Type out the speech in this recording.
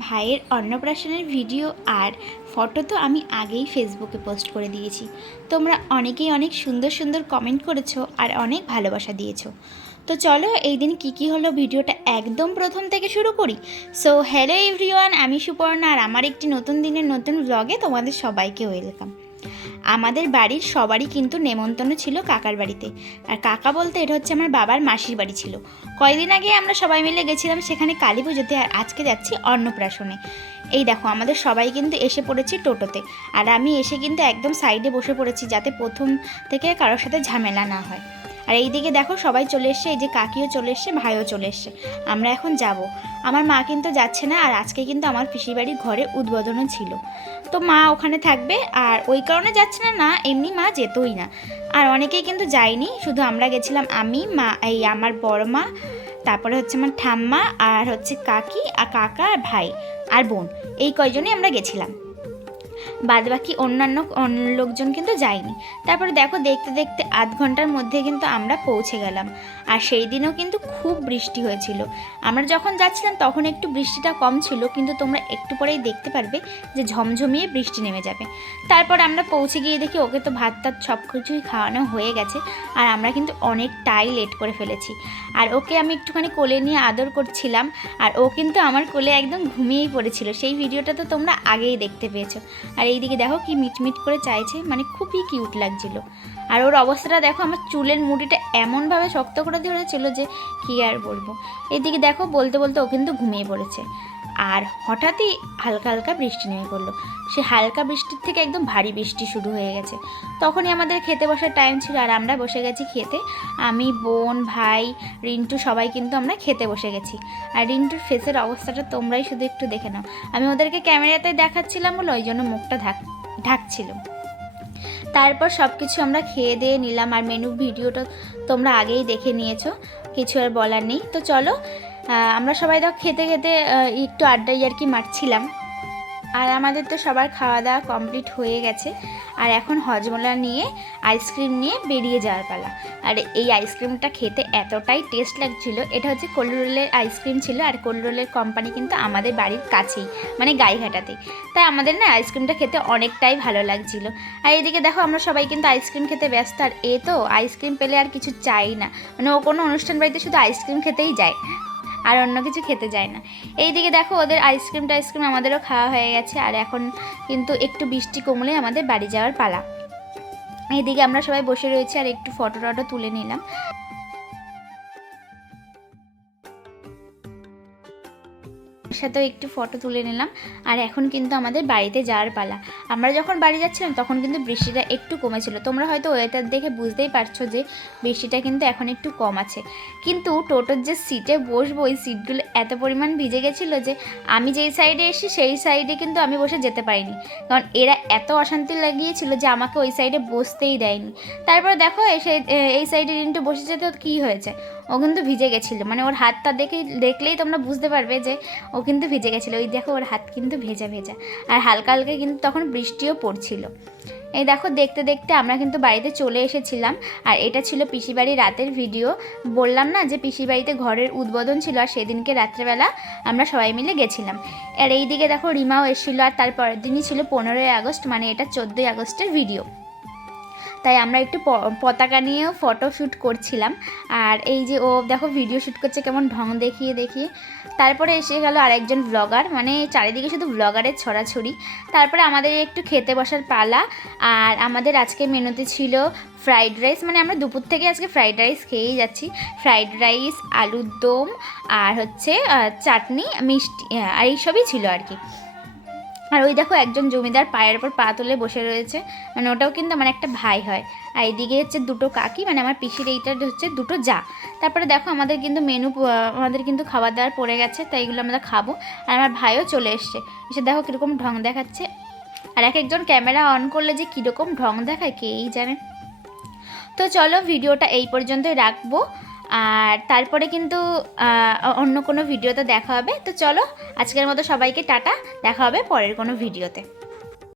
ভাইয়ের অন্নপ্রাশনের ভিডিও আর ফটো তো আমি আগেই ফেসবুকে পোস্ট করে দিয়েছি। তোমরা অনেকেই অনেক সুন্দর সুন্দর কমেন্ট করেছো আর অনেক ভালোবাসা দিয়েছো। তো চলো এই দিন কী হলো ভিডিওটা একদম প্রথম থেকে শুরু করি। সো হ্যালো এভরিওয়ান, আমি সুপর্ণা আর আমার একটি নতুন দিনের নতুন ব্লগে তোমাদের সবাইকে ওয়েলকাম। আমাদের বাড়ির সবারই কিন্তু নেমন্তন্ন ছিল কাকার বাড়িতে। আর কাকা বলতে এটা হচ্ছে আমার বাবার মাসির বাড়ি ছিল। কয়েকদিন আগে আমরা সবাই মিলে গেছিলাম সেখানে কালী পুজোতে, আর আজকে যাচ্ছি অন্নপ্রাশনে। এই দেখো আমাদের সবাই কিন্তু এসে পড়েছি টোটোতে, আর আমি এসে কিন্তু একদম সাইডে বসে পড়েছি যাতে প্রথম থেকে কারোর সাথে ঝামেলা না হয়। আর এইদিকে দেখো সবাই চলে এসছে, এই যে কাকিও চলে এসছে, ভাইও চলে এসছে। আমরা এখন যাব। আমার মা কিন্তু যাচ্ছে না, আর আজকে কিন্তু আমার পিসির বাড়ির ঘরে উদ্বোধনও ছিল, তো মা ওখানে থাকবে। আর ওই কারণে যাচ্ছে না, না এমনি মা যেতই না। আর অনেকেই কিন্তু যায়নি, শুধু আমরা গেছিলাম, আমি মা, এই আমার বড় মা, তারপরে হচ্ছে আমার ঠাম্মা, আর হচ্ছে কাকি আর কাকা আর ভাই আর বোন, এই কয়জনই আমরা গেছিলাম। বাদ বাকি অন্যান্য লোকজন কিন্তু যায়নি। তারপরে দেখো দেখতে দেখতে আধ ঘন্টার মধ্যে কিন্তু আমরা পৌঁছে গেলাম। আর সেই দিনও কিন্তু খুব বৃষ্টি হয়েছিল। আমরা যখন যাচ্ছিলাম তখন একটু বৃষ্টিটা কম ছিল, কিন্তু তোমরা একটু পরেই দেখতে পারবে যে ঝমঝমিয়ে বৃষ্টি নেমে যাবে। তারপর আমরা পৌঁছে গিয়ে দেখি ওকে তো ভাত টাত সব কিছুই খাওয়ানো হয়ে গেছে, আর আমরা কিন্তু অনেকটাই লেট করে ফেলেছি। আর ওকে আমি একটুখানি কোলে নিয়ে আদর করছিলাম, আর ও কিন্তু আমার কোলে একদম ঘুমিয়েই পড়েছিল। সেই ভিডিওটা তো তোমরা আগেই দেখতে পেয়েছো। আর এইদিকে দেখো কি মিটমিট করে চাইছে, মানে খুবই কিউট লাগছিল। আর ওর অবস্থাটা দেখো, আমার চুলের মুঠিটা এমনভাবে শক্ত করে ধরেছিল যে কী আর বলবো। এইদিকে দেখো বলতে বলতে ও কিন্তু ঘুমিয়ে পড়েছে। আর হঠাৎই হালকা হালকা বৃষ্টি নেমে পড়লো। সে হালকা বৃষ্টির থেকে একদম ভারী বৃষ্টি শুরু হয়ে গেছে। তখনই আমাদের খেতে বসার টাইম ছিল, আর আমরা বসে গেছি খেতে। আমি, বোন, ভাই, রিন্টু সবাই কিন্তু আমরা খেতে বসে গেছি। আর রিন্টুর ফেসের অবস্থাটা তোমরাই শুধু একটু দেখে নাও। আমি ওদেরকে ক্যামেরাতে দেখাচ্ছিলাম বলে ওই জন্য মুখটা ঢাকছিল। তারপর সব কিছু আমরা খেয়ে দিয়ে নিলাম, আর মেনু ভিডিওটা তোমরা আগেই দেখে নিয়েছো, কিছু আর বলার নেই। তো চলো আমরা সবাই তো খেতে খেতে একটু আড্ডাই আর কি মারছিলাম। আর আমাদের তো সবার খাওয়া দাওয়া কমপ্লিট হয়ে গেছে। আর এখন হজমোলা নিয়ে আইসক্রিম নিয়ে বেরিয়ে যাওয়ার পালা। আর এই আইসক্রিমটা খেতে এতটাই টেস্ট লাগছিল। এটা হচ্ছে কোল্ডরোলের আইসক্রিম ছিল, আর কোল্ডরোলের কোম্পানি কিন্তু আমাদের বাড়ির কাছেই, মানে গাইঘাটাতেই। তাই আমাদের না আইসক্রিমটা খেতে অনেকটাই ভালো লাগছিল। আর এদিকে দেখো আমরা সবাই কিন্তু আইসক্রিম খেতে ব্যস্ত। আর এ তো আইসক্রিম পেলে আর কিছু চাই না, মানে ও কোনো অনুষ্ঠান বাড়িতে শুধু আইসক্রিম খেতেই যায়, আর অন্য কিছু খেতে যায় না। এইদিকে দেখো ওদের আইসক্রিম টাইসক্রিম আমাদেরও খাওয়া হয়ে গেছে। আর এখন কিন্তু একটু বৃষ্টি কমলে আমাদের বাড়ি যাওয়ার পালা। এইদিকে আমরা সবাই বসে রয়েছি আর একটু ফটো টটো তুলে নিলাম। সাথেও একটু ফটো তুলে নিলাম। আর এখন কিন্তু আমাদের বাড়িতে যাওয়ার পালা। আমরা যখন বাড়ি যাচ্ছিলাম তখন কিন্তু বৃষ্টিটা একটু কমেছিল। তোমরা হয়তো ওয়েদার দেখে বুঝতেই পারছো যে বৃষ্টিটা কিন্তু এখন একটু কম আছে। কিন্তু টোটোর যে সিটে বসবো ওই সিটগুলো এত পরিমাণ ভিজে গেছিলো যে আমি যেই সাইডে এসে সেই সাইডে কিন্তু আমি বসে যেতে পারিনি, কারণ এরা এত অশান্তি লাগিয়েছিল যে আমাকে ওই সাইডে বসতেই দেয়নি। তারপরে দেখো এসে এই সাইডে রিন্টু বসেছে, তো কী হয়েছে, ও কিন্তু ভিজে গেছিলো, মানে ওর হাতটা দেখলেই তোমরা বুঝতে পারবে যে ও কিন্তু ভিজে গেছিলো। ওই দেখো ওর হাত কিন্তু ভেজা ভেজা, আর হালকা হালকা কিন্তু তখন বৃষ্টিও পড়ছিল। এই দেখো দেখতে দেখতে আমরা কিন্তু বাড়িতে চলে এসেছিলাম। আর এটা ছিল পিসি বাড়ির রাতের ভিডিও। বললাম না যে পিসি বাড়িতে ঘরের উদ্বোধন ছিল, আর সেদিনকে রাত্রেবেলা আমরা সবাই মিলে গেছিলাম। আর এই দিকে দেখো রিমাও এসেছিলো। আর তারপরের দিনই ছিল 15ই আগস্ট, মানে এটা 14ই আগস্টের ভিডিও। তাই আমরা একটু পতাকা নিয়েও ফটো শ্যুট করছিলাম। আর এই যে ও দেখো ভিডিও শ্যুট করছে কেমন ঢং দেখিয়ে দেখিয়ে। তারপরে এসে গেল আরেকজন ব্লগার, মানে চারিদিকে শুধু ব্লগারের ছড়াছড়ি। তারপরে আমাদের একটু খেতে বসার পালা। আর আমাদের আজকে মেনুতে ছিল ফ্রাইড রাইস, মানে আমরা দুপুর থেকে আজকে ফ্রাইড রাইস খেয়েই যাচ্ছি। ফ্রাইড রাইস, আলুর দম, আর হচ্ছে চাটনি, মিষ্টি, আর এইসবই ছিল আর কি। আর ওই দেখো একজন জমিদার পায়ের ওপর পা তুলে বসে রয়েছে, মানে ওটাও কিন্তু আমার একটা ভাই হয়। আর এইদিকে হচ্ছে দুটো কাকি, মানে আমার পিসির এইটা হচ্ছে দুটো যা। তারপরে দেখো আমাদের কিন্তু মেনু, আমাদের কিন্তু খাবার দাবার পড়ে গেছে, তাই এগুলো আমরা খাবো। আর আমার ভাইও চলে এসছে, এসে দেখো কীরকম ঢং দেখাচ্ছে। আর এক একজন ক্যামেরা অন করলে যে কীরকম ঢং দেখায় কেই জানে। তো চলো ভিডিওটা এই পর্যন্তই রাখবো, আর তারপরে কিন্তু অন্য কোনো ভিডিওতে দেখা হবে। তো চলো আজকের মতো সবাইকে টাটা, দেখা হবে পরের কোনো ভিডিওতে।